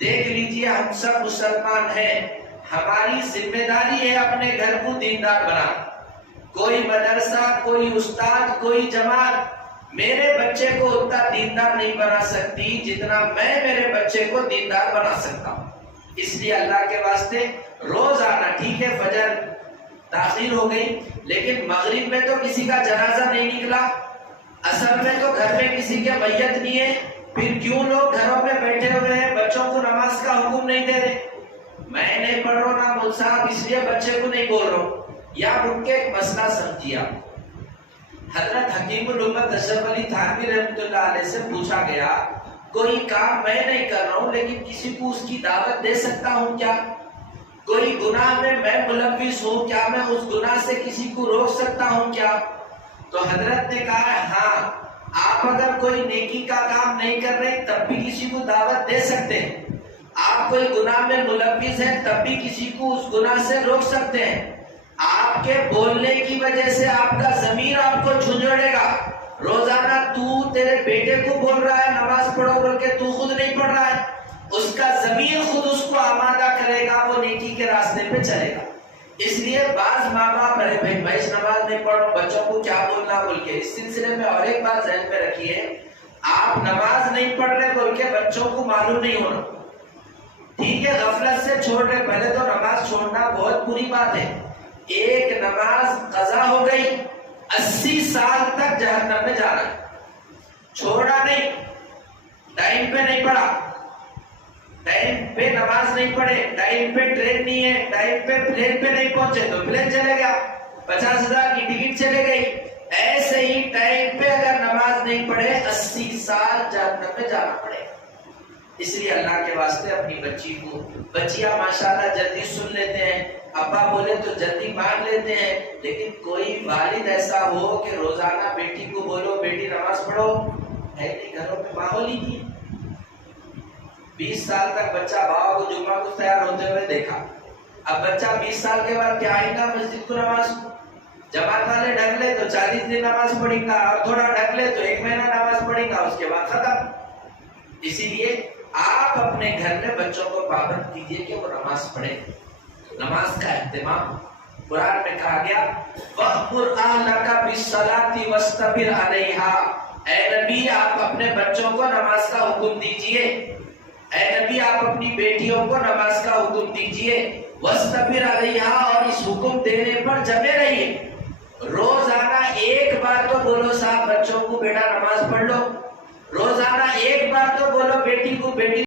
دیکھ لیجئے ہم سب مسلمان ہیں، ہماری ذمہ داری ہے اپنے گھر کو دیندار بنانا۔ کوئی مدرسہ، کوئی استاد، کوئی جماعت میرے بچے کو اتنا دیندار نہیں بنا سکتی جتنا میں میرے بچے کو دیندار بنا سکتا ہوں۔ اس لیے اللہ کے واسطے روز آنا، ٹھیک ہے فجر تاخیر ہو گئی لیکن مغرب میں تو کسی کا جنازہ نہیں نکلا، عصر میں تو گھر میں کسی کے میت نہیں ہے، پھر کیوں لوگ گھروں میں بیٹھے ہوئے ہیں بچوں کو نماز کا حکم نہیں دے رہے؟ میں نہیں پڑھ رہا نا مول صاحب اس لیے بچے کو نہیں بول رہا ہوں، یا ان کے ایک مسئلہ سمجھیا۔ حضرت حکیم الامت اشرف علی تھانوی رحمۃ اللہ علیہ سے پوچھا گیا کوئی کام میں نہیں کر رہا ہوں لیکن کسی کو اس کی دعوت دے سکتا ہوں کیا؟ کوئی گناہ میں ملوث ہوں کیا میں اس گناہ سے کسی کو روک سکتا ہوں کیا؟ تو حضرت نے کہا ہاں، آپ اگر کوئی نیکی کا کام نہیں کر رہے تب بھی کسی کو دعوت دے سکتے ہیں، آپ کوئی گناہ میں ملوث ہیں تب بھی کسی کو اس گناہ سے روک سکتے ہیں۔ آپ کے بولنے کی وجہ سے آپ کا ضمیر آپ کو جھنجھوڑے گا، روزانہ تو تیرے بیٹے کو بول رہا ہے نماز پڑھو بول کے تو خود نہیں پڑھ رہا ہے، اس کا ضمیر خود اس کو آمادہ کرے گا، وہ نیکی کے راستے پہ چلے گا۔ اس لیے بعض ماں باپ رہے بھائی میں نماز نہیں پڑھ رہا بچوں کو کیا بولنا بول کے، اس سلسلے میں اور ایک بات ذہن میں رکھیے، آپ نماز نہیں پڑھ رہے بول کے بچوں کو معلوم نہیں ہونا، ٹھیک ہے غفلت سے چھوڑ رہے، پہلے تو نماز چھوڑنا بہت بری بات ہے۔ ایک نماز قضا ہو گئی 80 سال تک جہنم میں جانا ہے، چھوڑا نہیں، ٹائم پہ نہیں پڑھا، ٹائم پہ نماز نہیں پڑھے، ٹائم پہ ٹرین نہیں ہے، ٹائم پہ پلین پہ نہیں پہنچے تو پلین چلے گیا، 50,000 کی ٹکٹ چلے گئی، ایسے ہی ٹائم پہ اگر نماز نہیں پڑھے 80 سال جہنم میں جانا پڑے۔ اس لیے اللہ کے واسطے اپنی بچی کو، بچیاں ماشاءاللہ جلدی سن لیتے ہیں، ابا بولے تو جلدی مان لیتے ہیں، لیکن کوئی والد ایسا ہو کہ روزانہ بیٹی کو بولو بیٹی نماز پڑھو، ہے نہیں گھروں میں ماحول ہی نہیں۔ 20 سال تک بچہ بابا کو جمعہ کو تیار ہوتے ہوئے دیکھا، اب بچہ 20 سال کے بعد کیا آئے گا مسجد کو نماز، جماعت والے ڈھک لے تو 40 دن نماز پڑھیں گا، اور تھوڑا ڈھک لے تو 1 مہینہ نماز پڑھیں گا، اس کے بعد ختم۔ اسی لیے آپ اپنے گھر میں بچوں کو پابند کیجئے کہ وہ نماز پڑھیں، نماز کا اہتمام۔ قرآن میں کہا گیا وَأْمُرْ أَهْلَكَ بِالصَّلَاةِ وَاسْتَبِرْ عَلَيْهَا، اے نبی آپ اپنے بچوں کو نماز کا حکم دیجئے، اے نبی آپ اپنی بیٹیوں کو نماز کا حکم دیجئے، وَاسْتَبِرْ عَلَيْهَا، اور اس حکم دینے پر جمے رہیے۔ روزانہ ایک بار تو بولو صاحب بچوں کو بیٹا نماز پڑھ لو، روزانہ ایک بار تو بولو بیٹی کو بیٹی